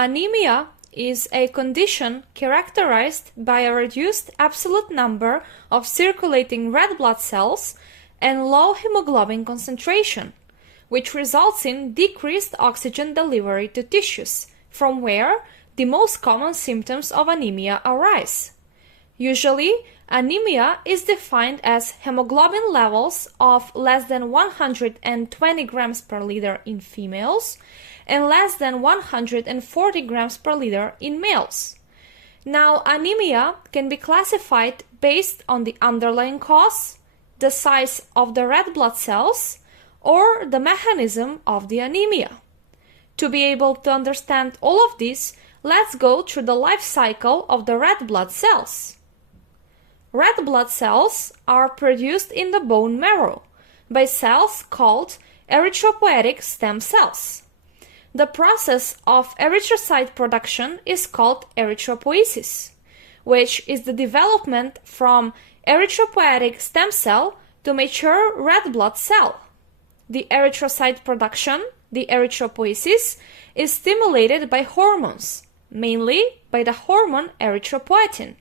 Anemia is a condition characterized by a reduced absolute number of circulating red blood cells and low hemoglobin concentration, which results in decreased oxygen delivery to tissues, from where the most common symptoms of anemia arise. Usually, anemia is defined as hemoglobin levels of less than 120 grams per liter in females and less than 140 grams per liter in males. Now, anemia can be classified based on the underlying cause, the size of the red blood cells, or the mechanism of the anemia. To be able to understand all of this, let's go through the life cycle of the red blood cells. Red blood cells are produced in the bone marrow by cells called erythropoietic stem cells. The process of erythrocyte production is called erythropoiesis, which is the development from erythropoietic stem cell to mature red blood cell. The erythrocyte production, the erythropoiesis, is stimulated by hormones, mainly by the hormone erythropoietin.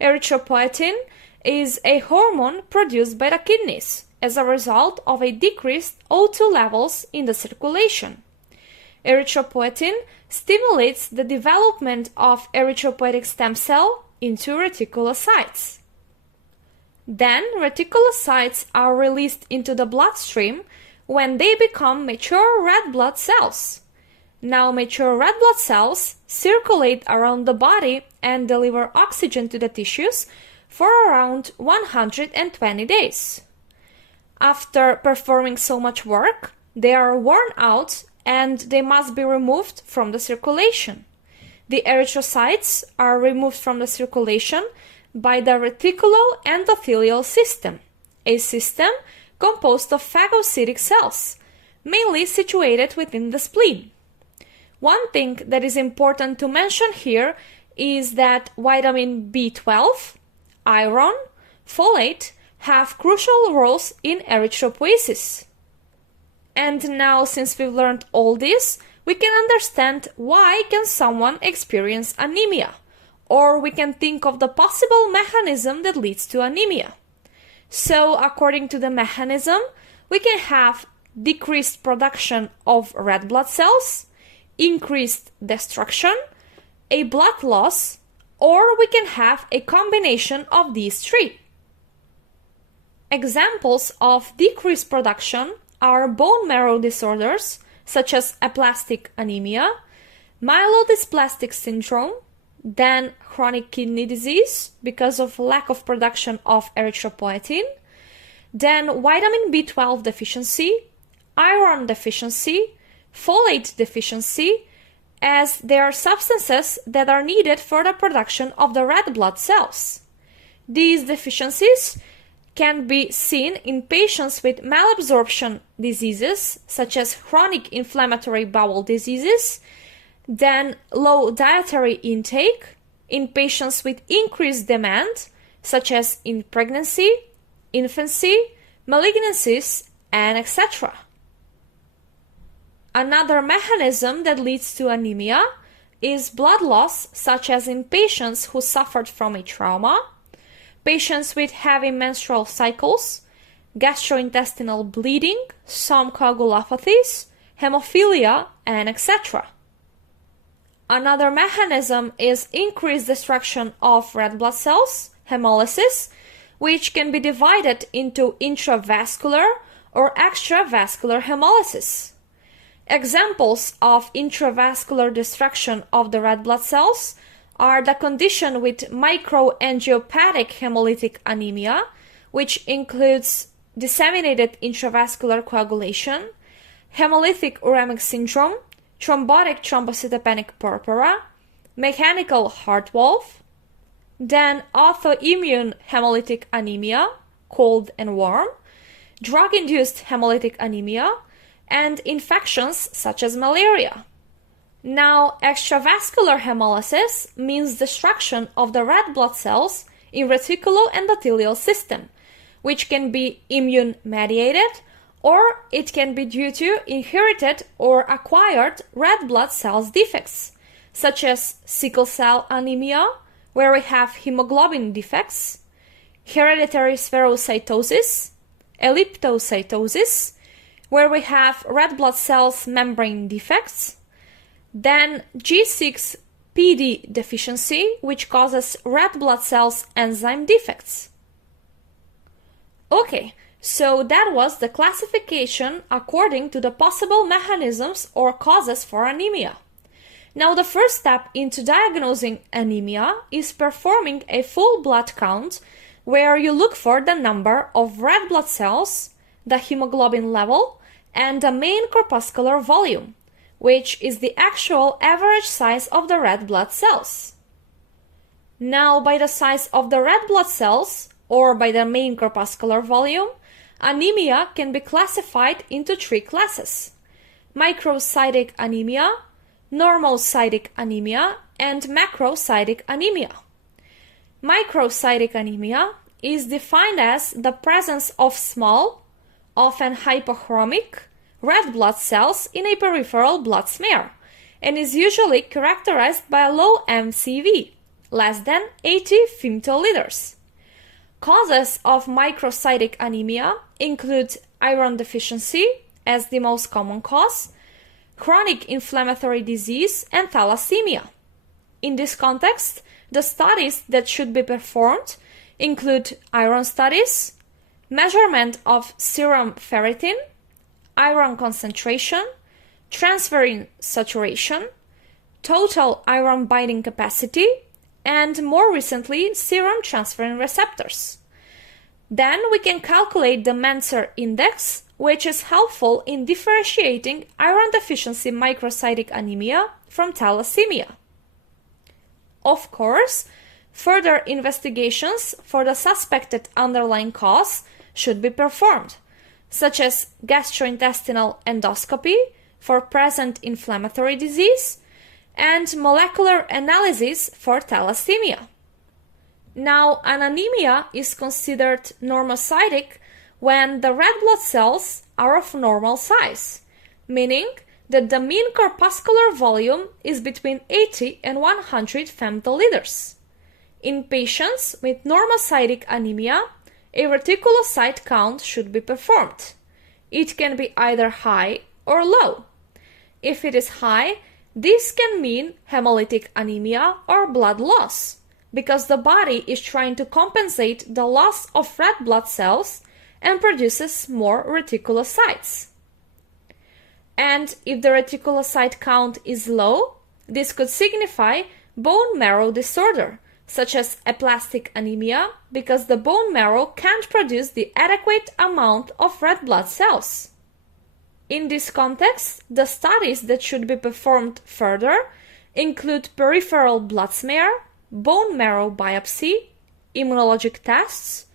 Erythropoietin is a hormone produced by the kidneys as a result of a decreased O2 levels in the circulation. Erythropoietin stimulates the development of erythropoietic stem cell into reticulocytes. Then reticulocytes are released into the bloodstream when they become mature red blood cells. Now, mature red blood cells circulate around the body and deliver oxygen to the tissues for around 120 days. After performing so much work, they are worn out and they must be removed from the circulation. The erythrocytes are removed from the circulation by the reticuloendothelial system, a system composed of phagocytic cells, mainly situated within the spleen. One thing that is important to mention here is that vitamin B12, iron, folate have crucial roles in erythropoiesis. And now, since we've learned all this, we can understand why can someone experience anemia, or we can think of the possible mechanism that leads to anemia. So, according to the mechanism, we can have decreased production of red blood cells, increased destruction, a blood loss, or we can have a combination of these three. Examples of decreased production are bone marrow disorders such as aplastic anemia, myelodysplastic syndrome, then chronic kidney disease because of lack of production of erythropoietin, then vitamin B12 deficiency, iron deficiency, folate deficiency, as they are substances that are needed for the production of the red blood cells. These deficiencies can be seen in patients with malabsorption diseases such as chronic inflammatory bowel diseases, then low dietary intake, in patients with increased demand such as in pregnancy, infancy, malignancies, and etc. Another mechanism that leads to anemia is blood loss, such as in patients who suffered from a trauma, patients with heavy menstrual cycles, gastrointestinal bleeding, some coagulopathies, hemophilia, and etc. Another mechanism is increased destruction of red blood cells, hemolysis, which can be divided into intravascular or extravascular hemolysis. Examples of intravascular destruction of the red blood cells are the condition with microangiopathic hemolytic anemia, which includes disseminated intravascular coagulation, hemolytic uremic syndrome, thrombotic thrombocytopenic purpura, mechanical heart valve, then autoimmune hemolytic anemia, cold and warm, drug-induced hemolytic anemia, and infections such as malaria. Now, extravascular hemolysis means destruction of the red blood cells in reticuloendothelial system, which can be immune-mediated or it can be due to inherited or acquired red blood cells defects, such as sickle cell anemia, where we have hemoglobin defects, hereditary spherocytosis, elliptocytosis, where we have red blood cells membrane defects, then G6PD deficiency, which causes red blood cells enzyme defects. Okay, so that was the classification according to the possible mechanisms or causes for anemia. Now the first step into diagnosing anemia is performing a full blood count where you look for the number of red blood cells, the hemoglobin level, and the main corpuscular volume, which is the actual average size of the red blood cells. Now, by the size of the red blood cells, or by the main corpuscular volume, anemia can be classified into three classes: microcytic anemia, normocytic anemia, and macrocytic anemia. Microcytic anemia is defined as the presence of small, often hypochromic, red blood cells in a peripheral blood smear, and is usually characterized by a low MCV, less than 80 femtoliters. Causes of microcytic anemia include iron deficiency as the most common cause, chronic inflammatory disease, and thalassemia. In this context, the studies that should be performed include iron studies, measurement of serum ferritin, iron concentration, transferrin saturation, total iron binding capacity, and more recently, serum transferrin receptors. Then we can calculate the Menser index, which is helpful in differentiating iron deficiency microcytic anemia from thalassemia. Of course, further investigations for the suspected underlying cause should be performed, such as gastrointestinal endoscopy for present inflammatory disease and molecular analysis for thalassemia. Now, an anemia is considered normocytic when the red blood cells are of normal size, meaning that the mean corpuscular volume is between 80 and 100 femtoliters. In patients with normocytic anemia, a reticulocyte count should be performed. It can be either high or low. If it is high, this can mean hemolytic anemia or blood loss, because the body is trying to compensate the loss of red blood cells and produces more reticulocytes. And if the reticulocyte count is low, this could signify bone marrow disorder, such as aplastic anemia, because the bone marrow can't produce the adequate amount of red blood cells. In this context, the studies that should be performed further include peripheral blood smear, bone marrow biopsy, immunologic tests,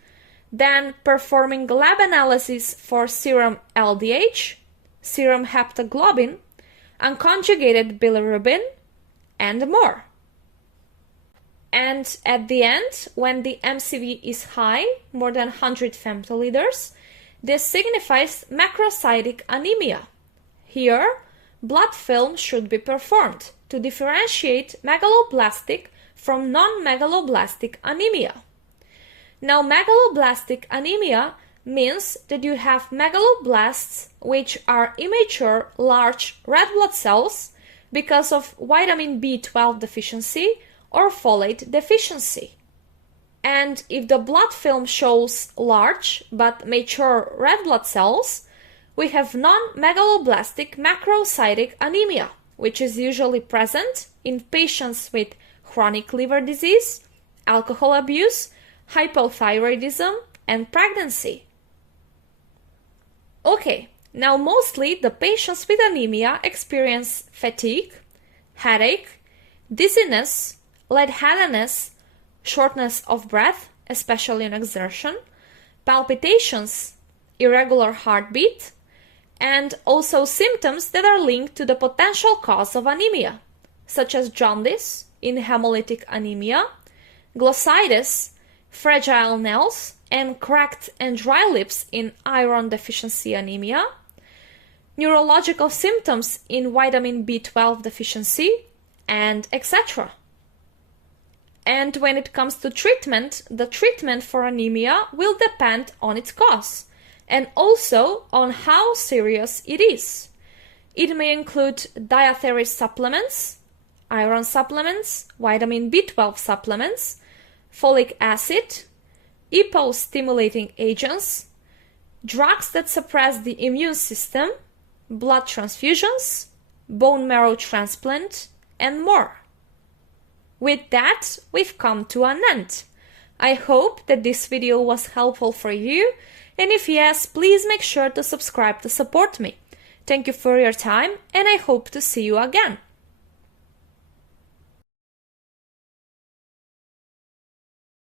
then performing lab analysis for serum LDH, serum haptoglobin, unconjugated bilirubin, and more. And at the end, when the MCV is high, more than 100 femtoliters, this signifies macrocytic anemia. Here, blood film should be performed to differentiate megaloblastic from non-megaloblastic anemia. Now, megaloblastic anemia means that you have megaloblasts, which are immature large red blood cells because of vitamin B12 deficiency or folate deficiency. And if the blood film shows large but mature red blood cells, we have non-megaloblastic macrocytic anemia, which is usually present in patients with chronic liver disease, alcohol abuse, hypothyroidism, and pregnancy. Okay, now mostly the patients with anemia experience fatigue, headache, dizziness, lightheadedness, shortness of breath, especially on exertion, palpitations, irregular heartbeat, and also symptoms that are linked to the potential cause of anemia, such as jaundice in hemolytic anemia, glossitis, fragile nails, and cracked and dry lips in iron deficiency anemia, neurological symptoms in vitamin B12 deficiency, and etc. And when it comes to treatment, the treatment for anemia will depend on its cause and also on how serious it is. It may include dietary supplements, iron supplements, vitamin B12 supplements, folic acid, EPO-stimulating agents, drugs that suppress the immune system, blood transfusions, bone marrow transplant, and more. With that, we've come to an end. I hope that this video was helpful for you, and if yes, please make sure to subscribe to support me. Thank you for your time, and I hope to see you again.